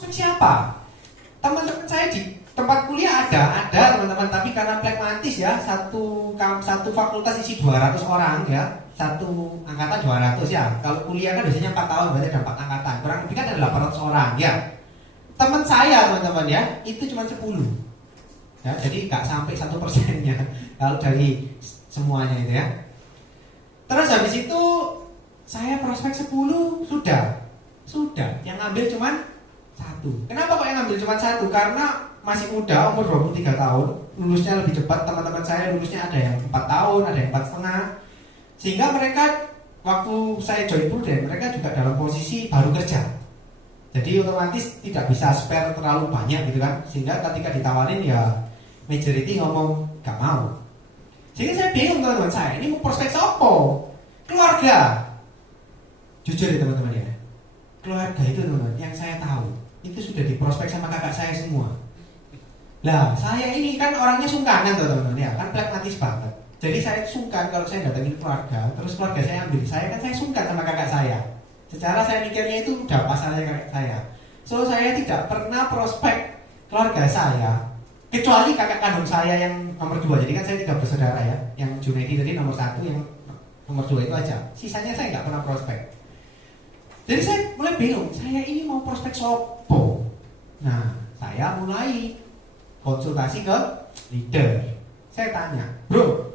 prospek siapa? Teman-teman saya di tempat kuliah ada teman-teman, tapi karena pragmatis ya, satu fakultas isi 200 orang ya, satu angkatan 200 ya. Kalau kuliah kan biasanya 4 tahun, berarti ada 4 angkatan, kurang lebih kan ada 800 orang ya. Teman saya teman-teman ya, itu cuma 10 ya, jadi nggak sampai 1%-nya kalau dari semuanya itu ya. Terus habis itu saya prospek 10 sudah, yang ngambil cuma 1. Kenapa kok yang ngambil cuma 1? Karena masih muda, umur 23 tahun, lulusnya lebih cepat. Teman-teman saya lulusnya ada yang 4 tahun, ada yang 4,5. Sehingga mereka waktu saya join Prudent, mereka juga dalam posisi baru kerja. Jadi otomatis tidak bisa spare terlalu banyak gitu kan. Sehingga ketika ditawarin ya majority ngomong gak mau. Sehingga saya bingung teman-teman saya, ini mau prospek sopo? Keluarga. Jujur ya teman-teman ya, keluarga itu teman-teman yang saya tahu itu sudah diprospek sama kakak saya semua. Lah, saya ini kan orangnya sungkanan tuh teman-teman ya, kan pragmatis banget. Jadi saya sungkan kalau saya datengin keluarga, terus keluarga saya ambil saya, kan saya sungkan sama kakak saya. Secara saya mikirnya itu udah pasalnya kakak saya. So saya tidak pernah prospek keluarga saya, kecuali kakak kandung saya yang nomor 2. Jadi kan saya 3 bersaudara ya, yang Junaidi tadi nomor 1, yang nomor 2 itu aja. Sisanya saya nggak pernah prospek. Jadi saya mulai bingung, saya ini mau prospek sopo. Nah, saya mulai konsultasi ke leader. Saya tanya, bro,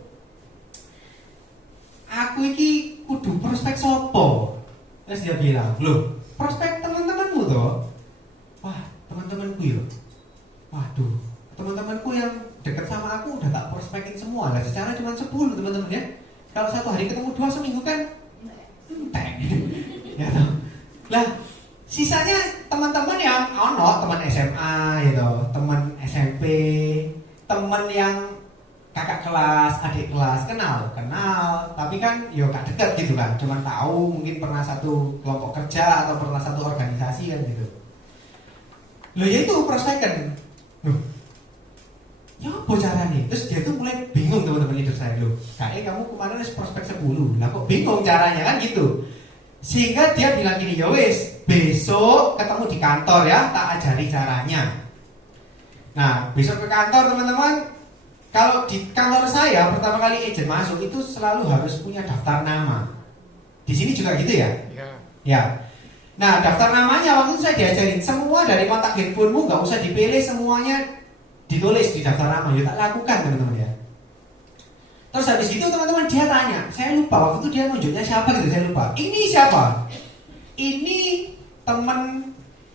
aku ini kudu prospek sopo. Terus dia bilang, loh, prospek teman-temanmu toh. Wah, teman-temanku ya. Waduh, teman-temanku yang dekat sama aku udah tak prospekin semua. Lah secara cuma 10 teman-teman ya. Kalau 1 hari ketemu 2, seminggu kan entek. Ya toh. Lah, sisanya teman-teman yang teman SMA gitu, teman SMP, teman yang kakak kelas, adik kelas, kenal, tapi kan yo gak deket gitu kan, cuman tahu mungkin pernah satu kelompok kerja atau pernah satu organisasi kan gitu. Loh ya itu prospekan. Loh, ya apa caranya? Terus dia tuh mulai bingung teman-teman leader saya, loh, kayak kamu kemarin prospek 10, lah kok bingung caranya kan gitu. Sehingga dia bilang gini, ya wis, besok ketemu di kantor ya, tak ajari caranya. Nah, besok ke kantor teman-teman. Kalau di kantor saya pertama kali agent masuk itu selalu harus punya daftar nama. Di sini juga gitu ya? Ya. Nah, daftar namanya waktu itu saya diajarin semua dari kontak handphonemu nggak usah dipilih, semuanya ditulis di daftar nama. Ya tak lakukan teman-teman ya. Terus habis itu teman-teman dia tanya, saya lupa waktu itu dia nunjuknya siapa gitu, saya lupa. Ini siapa? Ini teman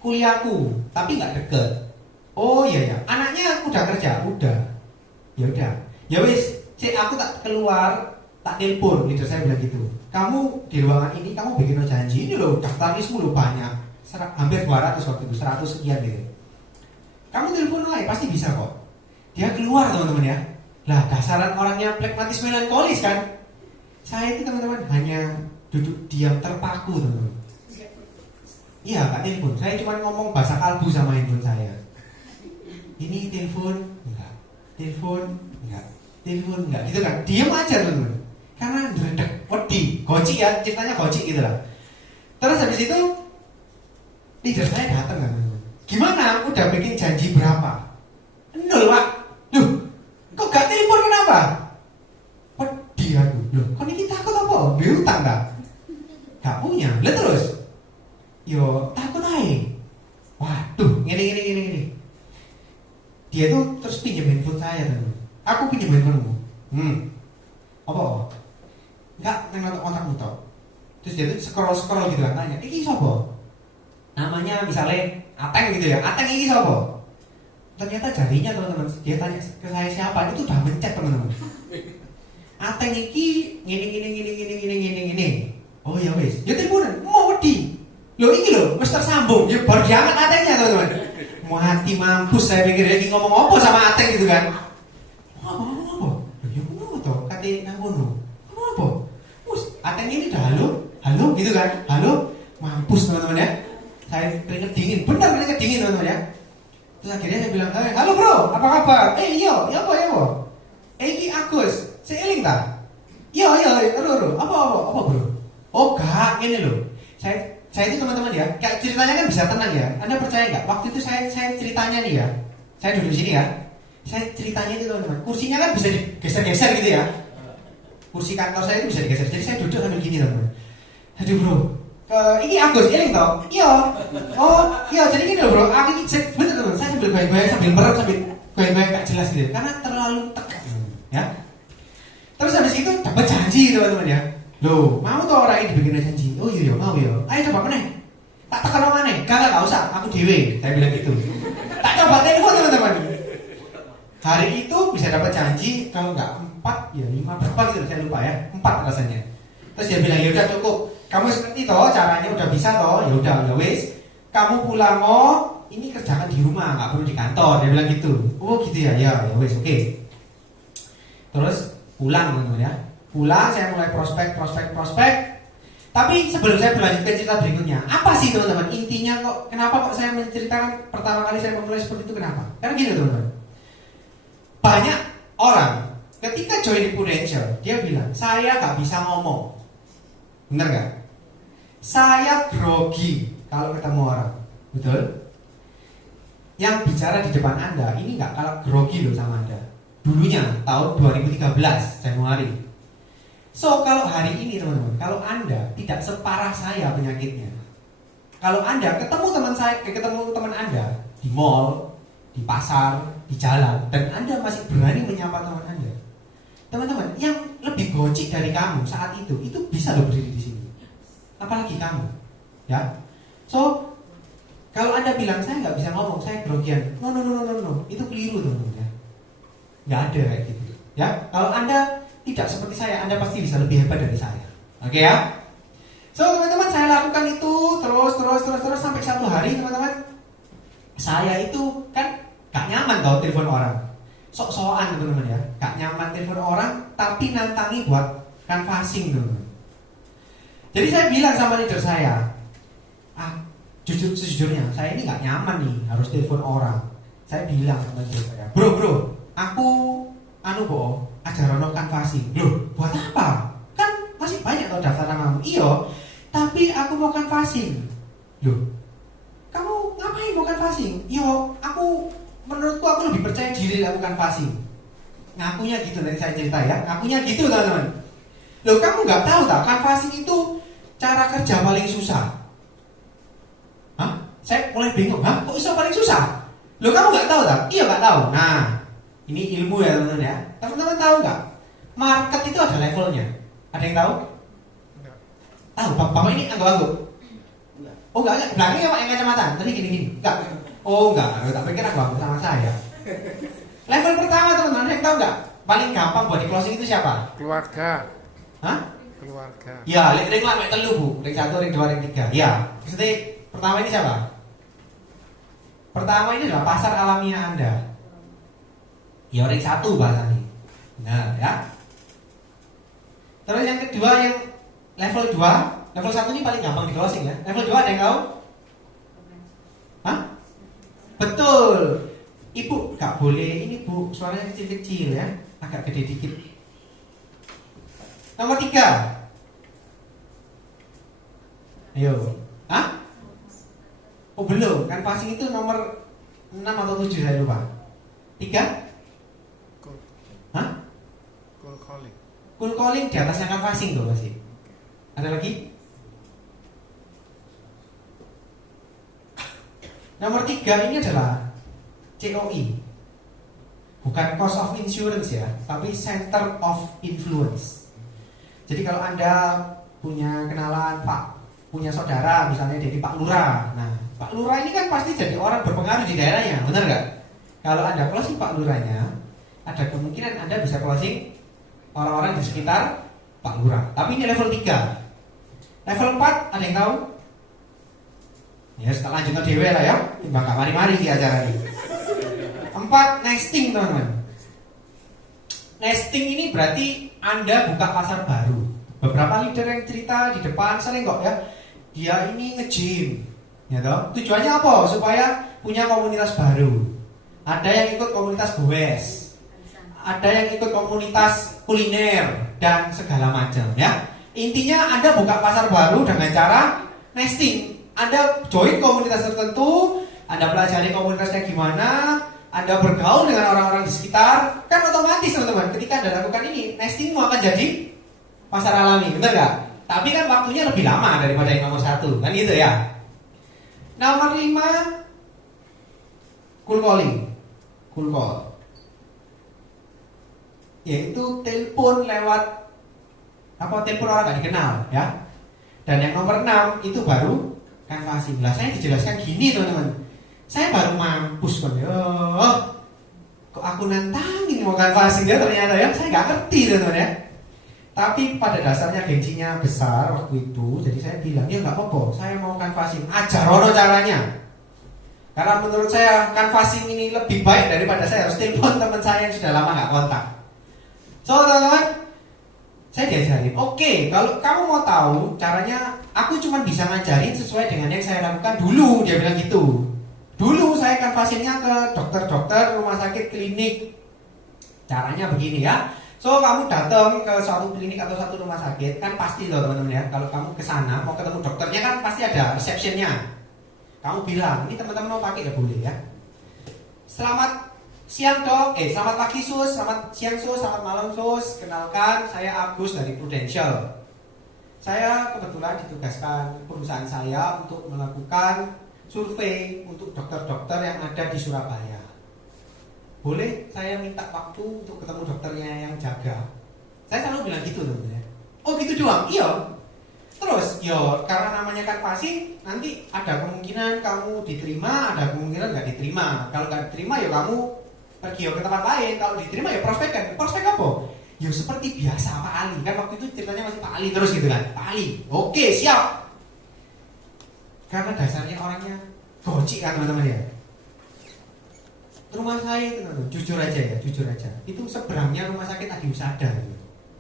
kuliahku, tapi nggak deket. Oh iya ya, anaknya udah kerja, udah. Ya udah, ya wis, aku tak keluar, tak telepon, leader saya bilang gitu. Kamu di ruangan ini, kamu bikin janji ini loh, daftar listmu loh banyak, hampir 200 waktu itu, 100 sekian gitu. Kamu telepon aja, pasti bisa kok. Dia keluar teman-teman ya. Lah dasaran orangnya pragmatis melankolis kan. Saya itu teman-teman hanya duduk diam terpaku teman-teman. Iya Kak telepon, saya cuma ngomong bahasa kalbu sama handphone saya. Ini telepon enggak, telepon enggak, telepon enggak, gitu kan. Diam aja teman-teman. Karena ndredeg, wedi, goci ya, ceritanya goci gitu lah. Terus habis itu leader saya datang kan teman-teman. Gimana? Udah bikin janji berapa? 0 Pak. Loh, kok gak telepon kenapa? Wedi aku. Loh, kok ini takut apa? Berutang tak? Gak punya. Lah terus? Yo, takut aja. Waduh, gini. Dia tuh terus pinjam handphone saya teman. Aku pinjam handphonemu. Apa? Enggak, nang kontakmu tau. Terus dia tuh scroll gitu kan tanya, "Iki sapa?" Namanya misalnya Ateng gitu ya. Ateng iki sapa? Ternyata jarinya teman-teman, dia tanya ke saya siapa, itu udah mencet teman-teman. Ateng iki gini. Oh ya wis, ya teleponan, mau wedi. Loh iki lho, wis tersambung, ya baru diangkat Atengnya teman-teman. Mati mampus saya pikir dia ngomong apa sama Ateng gitu kan. Ngomong apa? Loh ya ngono to, kate nang ngono. Ngomong apa? Wis, Ateng ini udah halo gitu kan. Halo, mampus teman-teman ya. Saya keringet dingin, benar keringet dingin teman-teman ya. Terus akhirnya saya bilang, halo bro, apa kabar? Iya, ya apa? Iki Agus, saya eling tak? Iya, apa bro? Oh gak, ini loh. Saya saya itu teman-teman ya, kayak ceritanya kan bisa tenang ya. Anda percaya nggak? Waktu itu saya ceritanya nih ya, saya duduk sini ya, saya ceritanya itu teman-teman, kursinya kan bisa digeser-geser gitu ya. Kursi kantor saya itu bisa digeser, jadi saya duduk sambil gini teman-teman. Aduh bro, ini Agus, eling toh? Iya. Oh, iya jadi gini loh bro, aku ini bener teman, saya sambil goyang-goyang, sambil merem, sambil goyang-goyang gak jelas gitu, karena terlalu tekan, ya. Terus habis itu dapat janji teman-teman ya. Loh, mau tuh orang ini dibikin janji? Oh iya, mau ya. Ayo coba meneh. Tak tekan mana? Gak usah, aku dewe. Saya bilang gitu. Tak coba telepon teman-teman. Hari itu bisa dapat janji, kalau nggak 4 ya 5 berapa gitu, saya lupa ya. 4 rasanya. Terus dia bilang, ya udah cukup. Kamu ngerti toh caranya, udah bisa toh. Ya udah, ya wis. Kamu pulang ini kerjakan di rumah, nggak perlu di kantor. Dia bilang gitu. Oh gitu ya, ya wis, oke. Terus pulang teman-teman ya. Pulang saya mulai prospek. Tapi sebelum saya berlanjut ke cerita berikutnya, apa sih teman-teman intinya kok? Kenapa kok saya menceritakan pertama kali saya memulai seperti itu, kenapa? Karena gini teman-teman, banyak orang ketika join di Prudential dia bilang saya nggak bisa ngomong, bener nggak? Saya grogi kalau ketemu orang, betul? Yang bicara di depan Anda ini nggak kalah grogi loh sama Anda. Dulunya tahun 2013 Januari. So kalau hari ini teman-teman, kalau Anda tidak separah saya penyakitnya, kalau Anda ketemu teman Anda di mall, di pasar, di jalan, dan Anda masih berani menyapa teman Anda, teman-teman, yang lebih gocik dari kamu saat itu bisa loh berdiri di sini. Apalagi kamu, ya. So kalau Anda bilang saya nggak bisa ngomong, saya grogian, no, itu keliru teman-teman ya. Nggak ada kayak gitu, ya. Kalau Anda tidak seperti saya, Anda pasti bisa lebih hebat dari saya. Oke ya? So teman-teman, saya lakukan itu terus sampai satu hari teman-teman, saya itu kan gak nyaman tau telepon orang. Sok-sokan teman-teman ya, gak nyaman telepon orang, tapi nantangi buat canvassing teman-teman. Jadi saya bilang sama leader saya, sejujurnya saya ini gak nyaman nih harus telepon orang. Saya bilang sama leader saya, bro, aku ajaran canvassing. Loh, buat apa? Kan masih banyak tau daftar namamu. Iya, tapi aku mau canvassing. Loh, kamu ngapain mau canvassing? Iya, menurutku aku lebih percaya diri aku canvassing. Ngakunya gitu, dari saya cerita ya. Ngakunya gitu teman-teman. Loh, kamu nggak tahu tak? Canvassing itu cara kerja paling susah. Hah? Saya mulai bingung. Hah? Kok bisa paling susah? Loh, kamu nggak tahu tak? Iya nggak tahu. Nah, ini ilmu ya teman-teman ya. Teman-teman tahu nggak? Market itu ada levelnya. Ada yang tahu? Enggak. Tahu? Bapak ini anggap-anggap? Enggak. Oh enggak. Belakangnya Pak yang kacamata. Tadi gini. Enggak. Oh enggak. Aku tak pikir anggap sama saya. Level pertama teman-teman, ada yang tahu nggak? Paling gampang buat di closing itu siapa? Keluarga. Hah? Keluarga. Ya, ring lah mek telu Bu. Ring 1, ring 2, ring 3. Ya. Maksudnya pertama ini siapa? Pertama ini adalah pasar alamiah Anda. Ya ring 1 bahasanya. Benar ya. Terus yang kedua yang level 2, level 1 ini paling gampang di closing ya. Level 2 ada yang tahu? Hah? Betul. Ibu gak boleh ini Bu, suaranya kecil-kecil ya. Agak gede dikit. Nomor 3. Ayo. Hah? Oh belum, kan passing itu nomor 6 atau 7 saya lupa. 3? Hah? Cold calling. Cold calling di atasnya canvassing tuh masih. Ada lagi? Nomor 3 ini adalah COI. Bukan cost of insurance ya, tapi center of influence. Jadi kalau Anda punya kenalan punya saudara misalnya jadi Pak Lurah. Nah, Pak Lurah ini kan pasti jadi orang berpengaruh di daerahnya, benar nggak? Kalau Anda closing Pak Lurahnya, ada kemungkinan Anda bisa closing orang-orang di sekitar Pak Lurah. Tapi ini level 3. Level 4 ada yang tahu? Ya, setelah lanjut ke dewe lah ya. Timbang gak mari-mari di acara ini. 4, nesting teman-teman. Nesting ini berarti Anda buka pasar baru. Beberapa leader yang cerita di depan sering kok ya, dia ini nge-gym, ya toh? Tujuannya apa? Supaya punya komunitas baru. Ada yang ikut komunitas goes, ada yang ikut komunitas kuliner dan segala macam ya. Intinya Anda buka pasar baru dengan cara nesting. Anda join komunitas tertentu, Anda pelajari komunitasnya gimana, Anda bergaul dengan orang-orang di sekitar, kan otomatis teman-teman, ketika Anda lakukan ini, nestingmu akan jadi pasar alami, benar nggak? Tapi kan waktunya lebih lama daripada yang nomor 1, kan gitu ya. Nomor 5, cold calling, cold call, yaitu telepon lewat telepon orang nggak dikenal ya. Dan yang nomor 6 itu baru canvassing. Lah saya dijelaskan gini teman-teman, saya baru mampus kan ya. Kok aku nantangin mau canvassing ya ternyata ya, saya nggak ngerti teman-teman ya. Tapi pada dasarnya gengsinya besar waktu itu, jadi saya bilang ya nggak apa-apa, saya mau canvassing, ajar Rono caranya. Karena menurut saya canvassing ini lebih baik daripada saya harus telepon teman saya yang sudah lama nggak kontak. So teman-teman, saya diajarin, oke, kalau kamu mau tahu caranya, aku cuma bisa ngajarin sesuai dengan yang saya lakukan dulu, dia bilang gitu. Dulu saya canvassingnya ke dokter-dokter, rumah sakit, klinik. Caranya begini ya. So kamu datang ke suatu klinik atau satu rumah sakit, kan pasti loh teman-teman ya, kalau kamu ke sana mau ketemu dokternya kan pasti ada resepsionnya. Kamu bilang, ini teman-teman mau pakai ya boleh ya. Selamat siang dok, selamat pagi sus, selamat siang sus, selamat malam sus. Kenalkan, saya Agus dari Prudential. Saya kebetulan ditugaskan perusahaan saya untuk melakukan survei untuk dokter-dokter yang ada di Surabaya. Boleh saya minta waktu untuk ketemu dokternya yang jaga? Saya selalu bilang gitu teman-teman. Oh gitu doang? Iya. Terus, karena namanya canvassing, nanti ada kemungkinan kamu diterima, ada kemungkinan nggak diterima. Kalau nggak diterima ya kamu pergi ke tempat lain. Kalau diterima ya prospek kan. Prospek apa? Ya seperti biasa Pak Ali. Kan waktu itu ceritanya masih Pak Ali terus gitu kan. Pak Ali, oke siap. Karena dasarnya orangnya gocik kan teman-teman ya. Rumah saya itu jujur aja, itu seberangnya rumah sakit Adi Husada,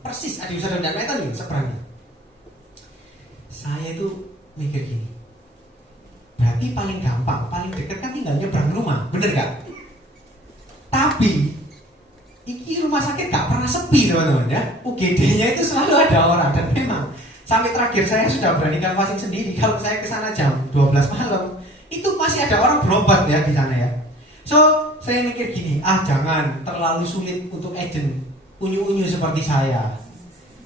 persis Adi Husada dan Meton nih seberangnya. Saya itu mikir gini, berarti paling gampang, paling dekat kan tinggal nyebrang rumah, bener gak? Tapi ini rumah sakit gak pernah sepi teman-teman ya. UGD-nya itu selalu ada orang, dan memang sampai terakhir saya sudah berani canvassing sendiri. Kalau saya kesana jam 12 malam, itu masih ada orang berobat ya di sana ya. So, saya mikir gini, jangan terlalu sulit untuk agent unyu-unyu seperti saya.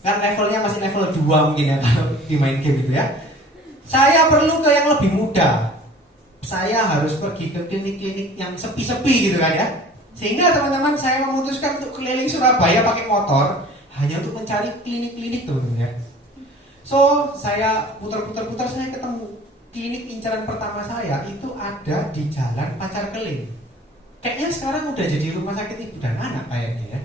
Kan levelnya masih level 2 mungkin ya kalau di main game itu ya. Saya perlu ke yang lebih muda. Saya harus pergi ke klinik-klinik yang sepi-sepi gitu kan ya. Sehingga teman-teman saya memutuskan untuk keliling Surabaya pakai motor hanya untuk mencari klinik-klinik teman-teman ya. So, saya putar-putar saya ketemu klinik incaran pertama saya itu ada di Jalan Pacar Keling. Kayaknya sekarang udah jadi rumah sakit ibu dan anak kayaknya ya.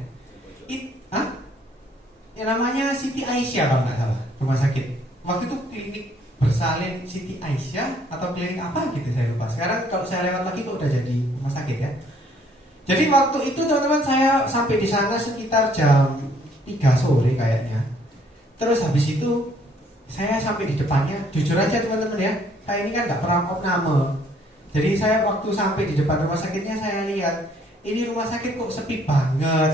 Ya namanya Siti Aisyah kalau nggak salah rumah sakit. Waktu itu klinik bersalin Siti Aisyah atau klinik apa gitu saya lupa. Sekarang kalau saya lewat lagi kok udah jadi rumah sakit ya. Jadi waktu itu teman-teman saya sampai di sana sekitar jam 3 sore kayaknya. Terus habis itu saya sampai di depannya, jujur aja teman-teman ya, kayak ini kan nggak pernah opname. Jadi saya waktu sampai di depan rumah sakitnya saya lihat ini rumah sakit kok sepi banget,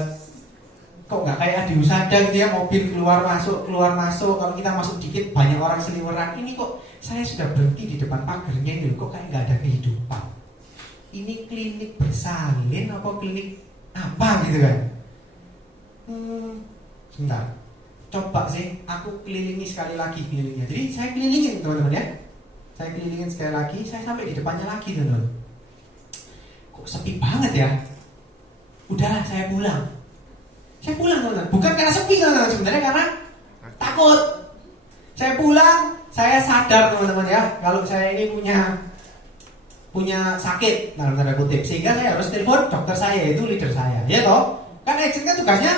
kok nggak kayak Adi Husada gitu ya, mobil keluar masuk. Kalau kita masuk dikit banyak orang seliweran. Ini kok saya sudah berhenti di depan pagarnya ini, kok kayak nggak ada kehidupan. Ini klinik bersalin apa klinik apa gitu kan? Sebentar, coba sih aku kelilingi sekali lagi kelilingnya. Jadi saya kelilingin teman-teman ya. Saya kelilingin sekali lagi, saya sampai di depannya lagi teman-teman. Kok sepi banget ya? Udahlah saya pulang. Saya pulang teman-teman, bukan karena sepi teman-teman, sebenarnya karena takut. Saya pulang, saya sadar teman-teman ya, kalau saya ini punya sakit dalam tanda kutip, sehingga saya harus telepon dokter saya, itu leader saya, ya toh? Kan agent kan tugasnya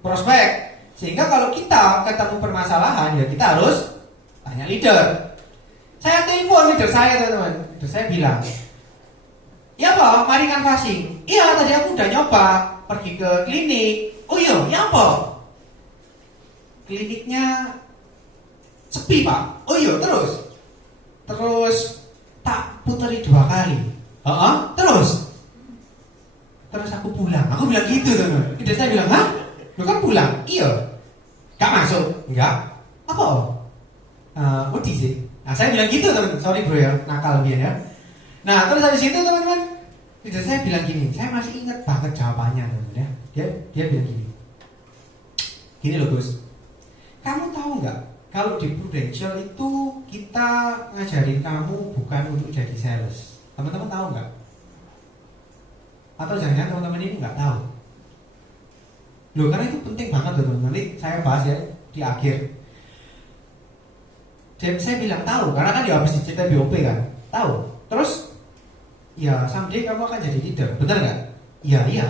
prospek, sehingga kalau kita ketemu permasalahan ya kita harus tanya leader. Saya telepon leader saya teman-teman, leader saya bilang, ya Pak, mari canvassing. Iya, tadi aku udah nyoba pergi ke klinik. Oh iya, ya apa? Kliniknya sepi Pak. Oh iya, terus tak puteri 2 kali. Terus aku pulang. Aku bilang gitu teman. Leader saya bilang, hah? Lu kan pulang? Iya. Gak masuk? Enggak. Apa? Wedi sih. Nah, saya bilang gitu teman-teman, sorry bro ya, nakal dia ya. Nah, terus habis itu teman-teman, leader saya bilang gini, saya masih ingat banget jawabannya teman-teman ya. Dia bilang gini loh Gus, kamu tahu nggak kalau di Prudential itu kita ngajarin kamu bukan untuk jadi sales. Teman-teman tahu nggak? Atau jangan-jangan teman-teman ini nggak tahu? Loh, karena itu penting banget loh teman-teman. Nanti saya bahas ya di akhir. Saya bilang tahu, karena kan dia habis cerita BOP kan, tahu. Terus, ya someday kamu akan jadi leader, benar nggak? Iya.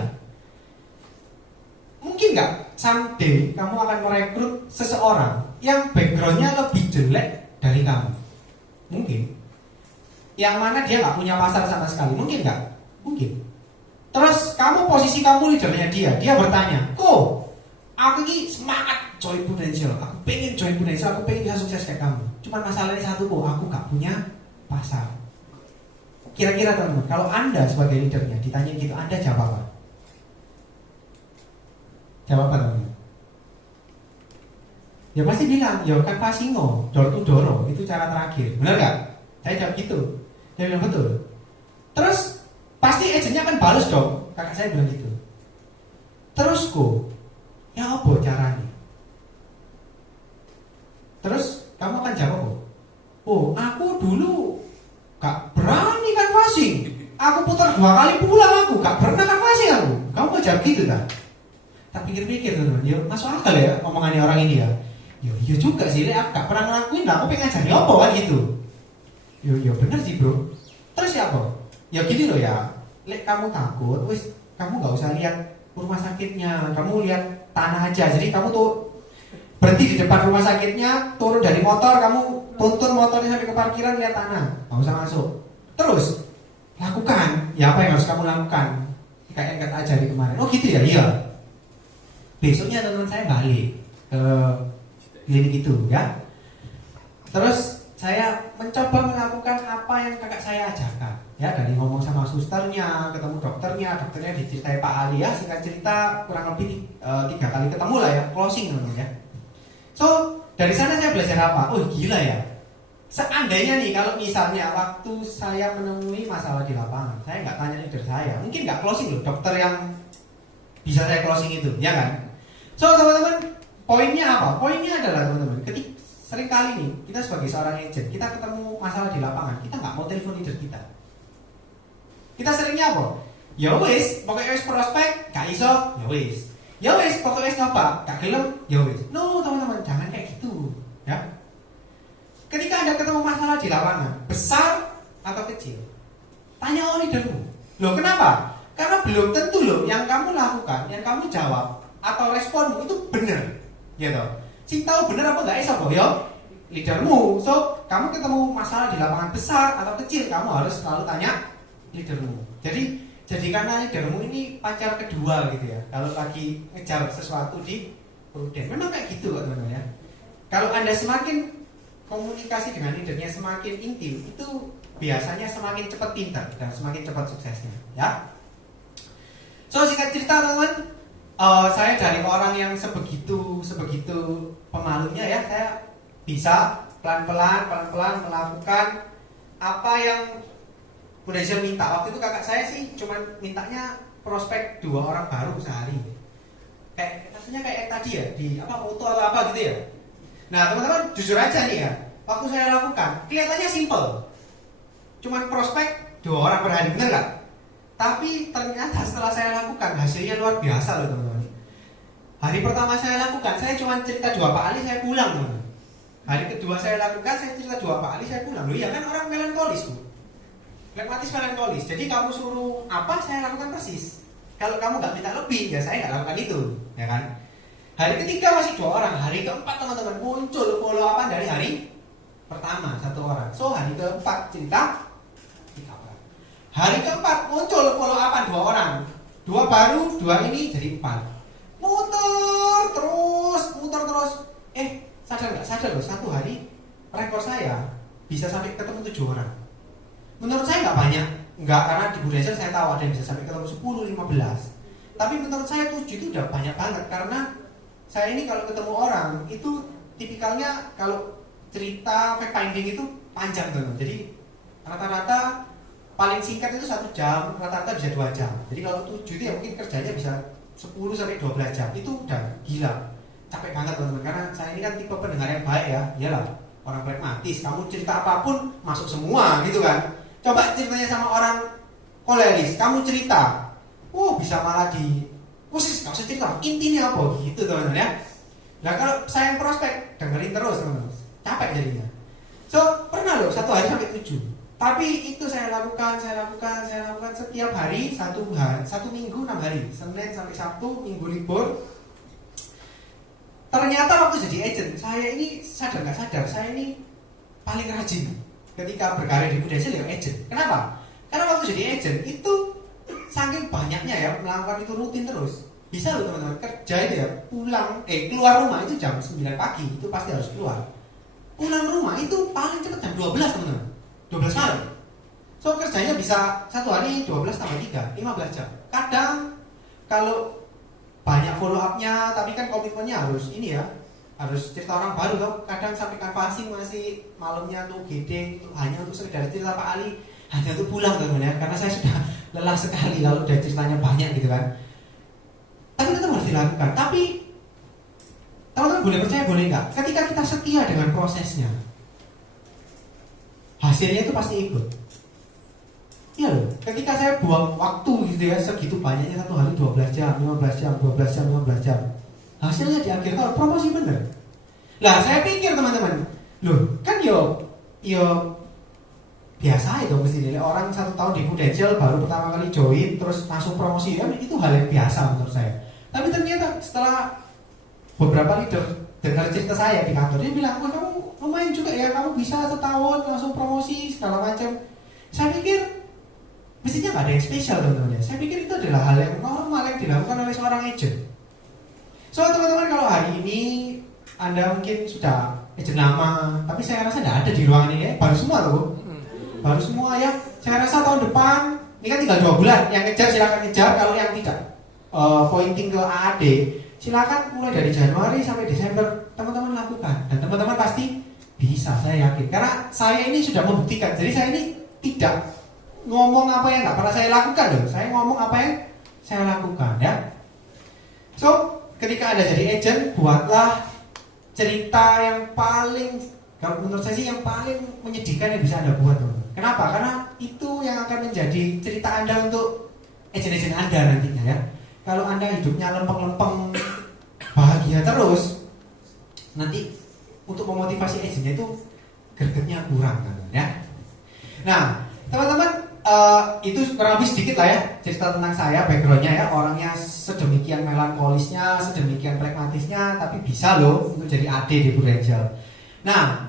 Mungkin nggak someday kamu akan merekrut seseorang yang backgroundnya lebih jelek dari kamu? Mungkin. Yang mana dia nggak punya pasar sama sekali, mungkin nggak? Mungkin. Terus posisi kamu leadernya dia bertanya, kok aku ini semangat join Prudential, aku pengen join Prudential, aku pengen bisa sukses kayak kamu. Cuman masalahnya satu kok, aku gak punya pasar. Kira-kira teman-teman, kalau Anda sebagai leadernya ditanya gitu, Anda jawab apa? Jawab apa teman-teman? Ya pasti bilang, ya kan pasingo, door to door, itu cara terakhir. Benar gak? Saya jawab gitu. Dia bilang betul. Terus pasti agentnya akan balas dong. Kakak saya bilang gitu. Terus kok, ya apa caranya? Terus kamu akan jawab, oh aku dulu gak berani kan passing. Aku putar 2 kali pulang, aku gak pernah kan passing aku. Kamu mau jawab gitu kan? Tak pikir-pikir teman-teman, ya masuk akal ya omongannya orang ini ya. Iya juga sih, aku gak pernah ngelakuin lah, aku pengen ngajarin apa kan gitu. Yo bener sih bro. Terus ya apa? Ya gini loh ya, lek kamu takut, wis kamu gak usah lihat rumah sakitnya, kamu lihat tanah aja. Jadi kamu tuh berhenti di depan rumah sakitnya, turun dari motor, kamu tuntun motornya sampai ke parkiran, lihat tanah, nggak usah masuk. Terus lakukan, ya apa yang harus kamu lakukan? Kayak yang kata ajari kemarin. Oh gitu ya, iya. Besoknya teman-teman saya balik ke klinik itu, ya. Terus saya mencoba melakukan apa yang kakak saya ajarkan, ya, dari ngomong sama susternya, ketemu dokternya diceritai Pak Ali ya, singkat cerita kurang lebih 3 kali ketemu lah ya, closing teman-teman ya. So, dari sana saya belajar apa? Oh gila ya. Seandainya nih kalau misalnya waktu saya menemui masalah di lapangan, saya nggak tanya leader saya, mungkin nggak closing loh dokter yang bisa saya closing itu, ya kan? So teman-teman, poinnya apa? Poinnya adalah teman-teman, sering kali nih kita sebagai seorang agent, kita ketemu masalah di lapangan, kita nggak mau telepon leader kita. Kita seringnya apa? Ya wis, pokoknya wis prospek, gak iso, ya wis. Ya wis, pokoknya nyoba, gak gelem, ya wis. No teman-teman, jangan kayak gitu, ya. Ketika Anda ketemu masalah di lapangan, besar atau kecil, tanya leadermu. Loh kenapa? Karena belum tentu loh yang kamu lakukan, yang kamu jawab atau responmu itu benar, gitu. Sing tahu benar apa enggak iso yo leadermu. So, kamu ketemu masalah di lapangan besar atau kecil, kamu harus selalu tanya leadermu. Jadi karena leadermu ini pacar kedua gitu ya. Kalau lagi ngejar sesuatu di Prudent, memang kayak gitu kok teman-teman ya. Kalau Anda semakin komunikasi dengan leadernya semakin intim, itu biasanya semakin cepat pintar dan semakin cepat suksesnya, ya. So singkat cerita teman-teman, saya dari orang yang sebegitu pemalunya ya, saya bisa pelan-pelan melakukan apa yang Prudential minta. Waktu itu kakak saya sih cuman mintanya prospek 2 orang baru sehari. Kayak tadi ya, di foto atau apa gitu ya. Nah teman-teman jujur aja nih ya, waktu saya lakukan kelihatannya simple, cuman prospek 2 orang per hari, bener gak? Tapi ternyata setelah saya lakukan hasilnya luar biasa loh teman-teman. Hari pertama saya lakukan, saya cuma cerita 2 Pak Ali, saya pulang teman-teman. Hari kedua saya lakukan, saya cerita 2 Pak Ali, saya pulang. Loh iya kan orang melankolis tuh, pragmatis melankolis. Jadi kamu suruh apa, saya lakukan persis. Kalau kamu gak minta lebih, ya saya gak lakukan itu, ya kan? Hari ketiga masih 2 orang, hari keempat teman-teman muncul follow up dari hari pertama 1 orang. So hari keempat cerita 3 orang. Hari keempat muncul follow up 2 orang, 2 baru, 2 ini jadi 4. Muter terus. Sadar loh, 1 hari rekor saya bisa sampai ketemu 7 orang. Menurut saya nggak banyak, nggak, karena di Prudential saya tahu ada yang bisa sampai ketemu 10-15. Tapi menurut saya 7 itu udah banyak banget, karena saya ini kalau ketemu orang itu tipikalnya kalau cerita fact finding itu panjang teman. Jadi rata-rata paling singkat itu 1 jam, rata-rata bisa 2 jam. Jadi kalau 7 itu ya mungkin kerjanya bisa 10 sampai 12 jam. Itu udah gila. Capek banget teman-teman, karena saya ini kan tipe pendengar yang baik ya. Iyalah, orang pragmatis, kamu cerita apapun masuk semua gitu kan. Coba ceritanya sama orang koleris, kamu cerita, bisa malah di khusus, gak usah cerita, intinya apa gitu teman-teman ya. Nah kalau saya yang prospek, dengerin terus teman-teman, capek jadinya. So, pernah loh 1 hari sampai 7. Tapi itu saya lakukan setiap hari, 1 minggu 6 hari, Senin sampai Sabtu, Minggu libur. Ternyata waktu jadi agent, saya ini sadar nggak sadar, saya ini paling rajin ketika berkarir di Prudential ya agent. Kenapa? Karena waktu jadi agent itu saking banyaknya ya melakukan itu rutin terus. Bisa loh teman-teman kerja itu ya keluar rumah itu jam 9 pagi itu pasti harus keluar. Pulang rumah itu paling cepat jam 12 teman-teman, 12 malam. So kerjanya bisa 1 hari 12 tambah 3, 15 jam. Kadang kalau banyak follow up-nya, tapi kan komitmennya harus ini ya, harus cerita orang baru loh. Kadang sampai canvassing masih malamnya tuh gede, hanya untuk sekedar cerita Pak Ali, hanya untuk pulang teman-teman ya, karena saya sudah lelah sekali kalau udah ceritanya banyak gitu kan. Tapi tetap harus dilakukan. Tapi teman-teman boleh percaya boleh enggak, ketika kita setia dengan prosesnya, hasilnya itu pasti ikut. Iya loh, ketika saya buang waktu gitu ya, segitu banyaknya 1 hari 12 jam, 15 jam, 12 jam, 15 jam, hasilnya di akhir tahun promosi bener. Lah saya pikir teman-teman, loh kan yo biasa itu mesti nilai orang 1 tahun di Prudential baru pertama kali join terus langsung promosi ya, itu hal yang biasa menurut saya. Tapi ternyata setelah beberapa leader dengar cerita saya di kantor, dia bilang, wah kamu lumayan juga ya, kamu bisa setahun langsung promosi segala macam. Saya pikir mestinya nggak ada yang spesial teman-teman ya. Saya pikir itu adalah hal yang normal yang dilakukan oleh seorang agent. So teman-teman, kalau hari ini Anda mungkin sudah agent lama, tapi saya rasa tidak ada di ruangan ini ya. Baru semua tuh, baru semua ya. Saya rasa tahun depan, ini kan tinggal 2 bulan. Yang ngejar silakan ngejar, kalau yang tidak pointing ke AAD, silakan mulai dari Januari sampai Desember teman-teman lakukan. Dan teman-teman pasti bisa, saya yakin. Karena saya ini sudah membuktikan. Jadi saya ini tidak ngomong apa yang nggak pernah saya lakukan loh. Saya ngomong apa yang saya lakukan ya. So, ketika Anda jadi agent, buatlah cerita yang paling, kalau menurut saya sih yang paling menyedihkan yang bisa Anda buat loh. Kenapa? Karena itu yang akan menjadi cerita Anda untuk agent-agent Anda nantinya ya. Kalau Anda hidupnya lempeng-lempeng bahagia terus, nanti untuk memotivasi agentnya itu gregetnya kurang teman-teman ya. Nah, teman-teman, itu kurang lebih sedikit lah ya cerita tentang saya, backgroundnya ya. Orangnya sedemikian melankolisnya, sedemikian pragmatisnya, tapi bisa loh untuk jadi AD di Prudential. Nah,